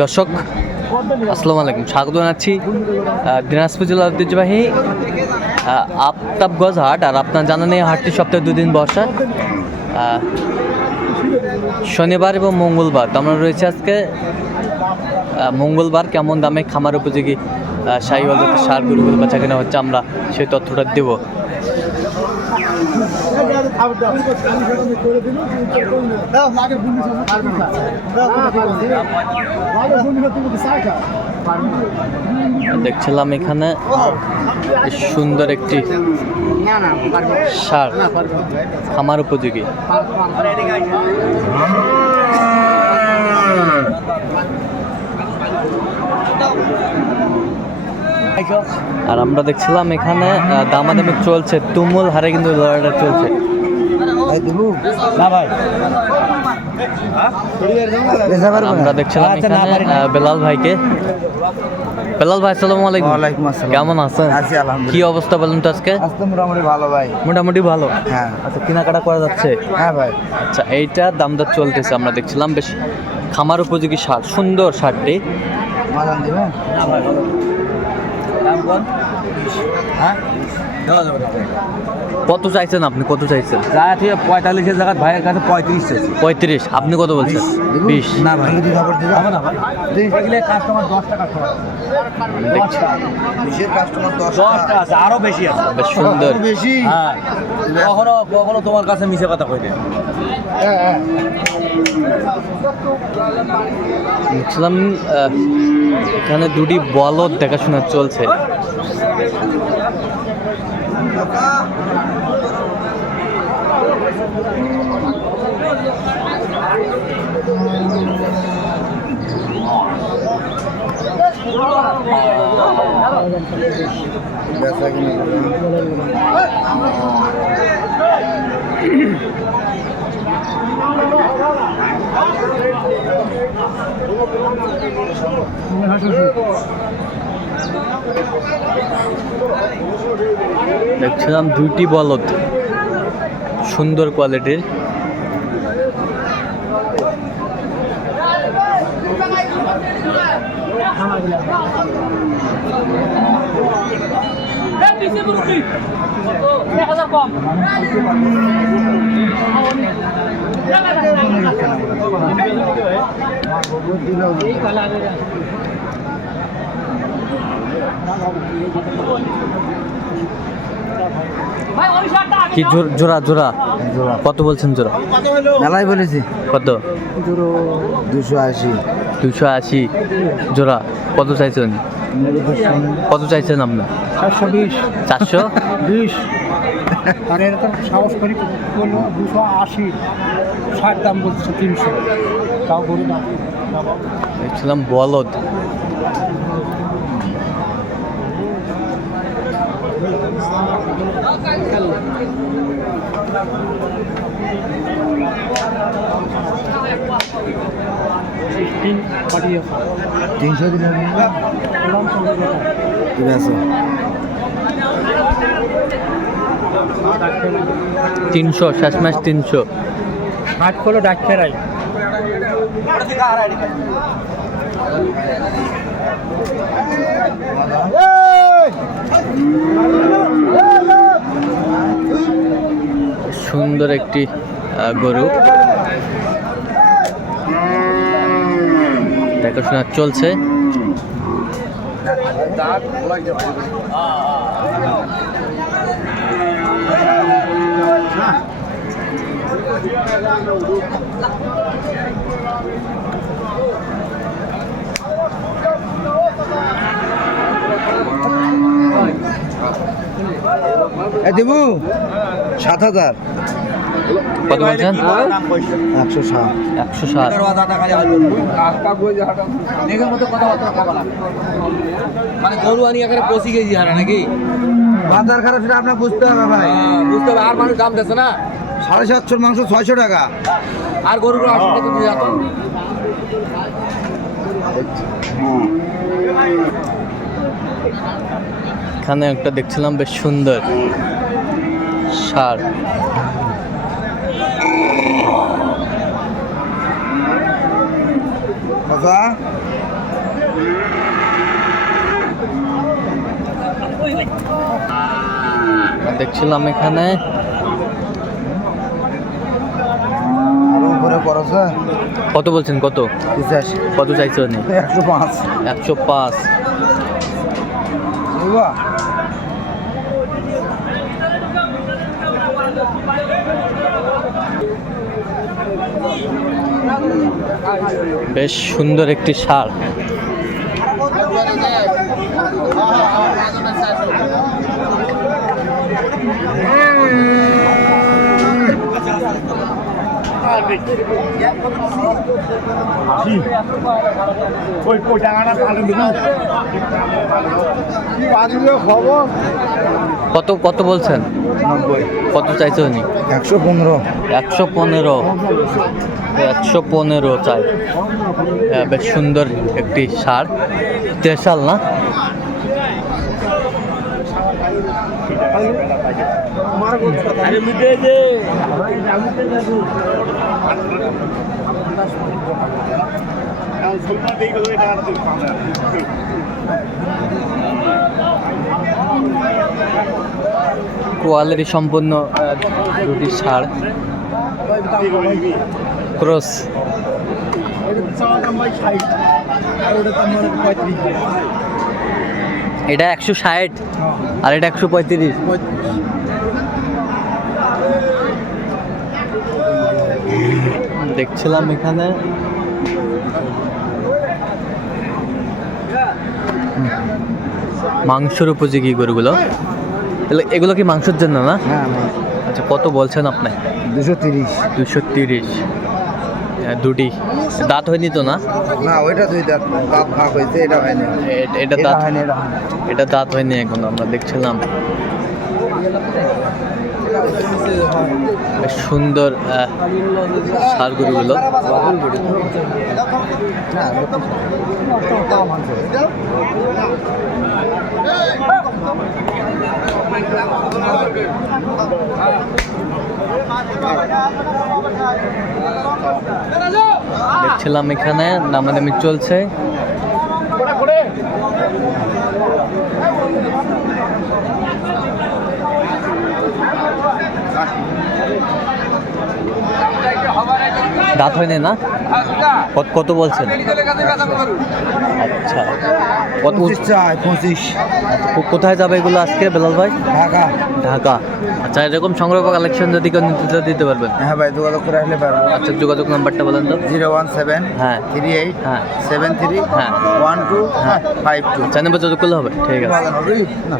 দর্শক আসসালামু আলাইকুম, স্বাগত জানাচ্ছি দিনাজপুর জেলার ঐতিহ্যবাহী আফতাবগঞ্জ হাট। আর আপনার জানেন এই হাটটি সপ্তাহে 2 দিন বসা, শনিবার এবং মঙ্গলবার। তো আমরা রয়েছে আজকে মঙ্গলবার। কেমন দামে খামার উপযোগী শাহিওয়াল জাতের ষাঁড় গরুগুলো বেচা কেনা হচ্ছে, আমরা সেই তথ্যটা দেব। দেখছিলাম এখানে সুন্দর একটি ষাঁড় খামার উপযোগী। আর আমরা দেখছিলাম এখানে দামাদামি চলছে, তুমুল হারে কিন্তু লড়াইটা চলছে। আমরা দেখছিলাম এখানে বেলাল ভাইকে। বেলাল ভাই আসসালামু আলাইকুম। ওয়ালাইকুম আসসালাম। কেমন আছেন? আছি আলহামদুলিল্লাহ। কি অবস্থা বলেন তো আজকে? মোটামুটি ভালো ভাই। মোটামুটি ভালো। হ্যাঁ। আচ্ছা, কেনাকাটা করা যাচ্ছে? হ্যাঁ ভাই। আচ্ছা, এইটা দামদার চলতেছে। আমরা দেখছিলাম বেশ খামার উপযোগী ষাঁড়, সুন্দর ষাঁড়টি। মাদান দিবেন? হ্যাঁ, কত চাইছেন আপনি? কত চাইছেন? 45-এর জায়গায় ভাইয়ের কাছে 35 চাইছি। 35। আপনি কত বলছেন? 20। না ভাই, হবে না ভাই। কাস্টমার 10 টাকা খাওয়া। 20-এর কাস্টমার 10 টাকা আছে, আরো বেশি আছে। বেশ সুন্দর। বেশি? হ্যাঁ। কখনো তোমার কাছে মিছে কথা কই না। হ্যাঁ। দেখছিলাম এখানে দুটি বলদ দেখাশোনা চলছে। দেখছিলাম দুইটি বলদ, সুন্দর কোয়ালিটির। কি জোড়া জোড়া কত বলছেন? জোড়া মেলাই বলেছি। কত? 280। 280 জোড়া। কত চাইছেন? কত চাইছেন আপনার? 420। 420? আর এরকম সাহস করি বললো 280। 60 দাম বলছে 300। তাও গরু দাম দেখছিলাম বলদ। তিনশো দিন ঠিক আছে। 300 শেষমেশ 300। 60 কিলো ডাক ফেরাই। সুন্দর একটি গরু দেখাশোনা চলছে। দেবু 7000। কত বলছেন? 160। 160। মানে গরু আনি এখানে 25 কেজি হারা নাকি? বাজার খারাপ সেটা আপনার বুঝতে হবে ভাই। বুঝতে হবে। আর মানুষ দাম দিচ্ছে না। 750 মাংস 600 টাকা। আর গরুগুলো 80 টাকা দিয়ে যাতো। এখানে একটা দেখছিলাম বেশ সুন্দর ষাঁড়। কথা দেখছিলাম এখানে আরো উপরে খরচ হয় কত বলছেন, কত 85 কত চাইছেন? 105 105। বুঝবা বেশ সুন্দর একটি ষাঁড়। কত কত বলছেন? 90 কত চাইছে উনি? 115 115। 115 চাই। বেশ সুন্দর একটি ষাঁড়, দেশাল না? কোয়ালিটি সম্পন্ন দুটি ষাঁড় ক্রস। এটা 160 আর এটা 135। দেখছিলাম এখানে মাংসের উপযোগী গরুগুলো। তাহলে এগুলো কি মাংসের জন্য না? হ্যাঁ আচ্ছা, কত বলছেন আপনি? 230 230। দুটি দাঁত হয়নি তো না? না ওইটা দুই দাঁত দাঁত ভাগ হয়েছে, এটা হয়নি। এটা দাঁত হয়নি, এটা দাঁত হয়নি এখন, আমরা দেখছিলাম। বেশ সুন্দর ষাঁড় গরুগুলো। দেখছিলাম এখানে দামাদামি চলছে। দাঁত হয়নি না? কত বলছেন? আচ্ছা, কত 25 কোথায় যাবে এগুলো আজকে বেলাল ভাই? ঢাকা। ঢাকা। আচ্ছা, এরকম সংগ্রহ কালেকশন যদি কেউ নিতে দিতে পারবেন? হ্যাঁ ভাই, যোগাযোগ করে আসলে পারবো। আচ্ছা, যোগাযোগ নাম্বারটা বলেন তো। 017 হ্যাঁ 38 হ্যাঁ 73 হ্যাঁ 12 হ্যাঁ 52। চ্যানেল যোগাযোগ করলে হবে। ঠিক আছে। না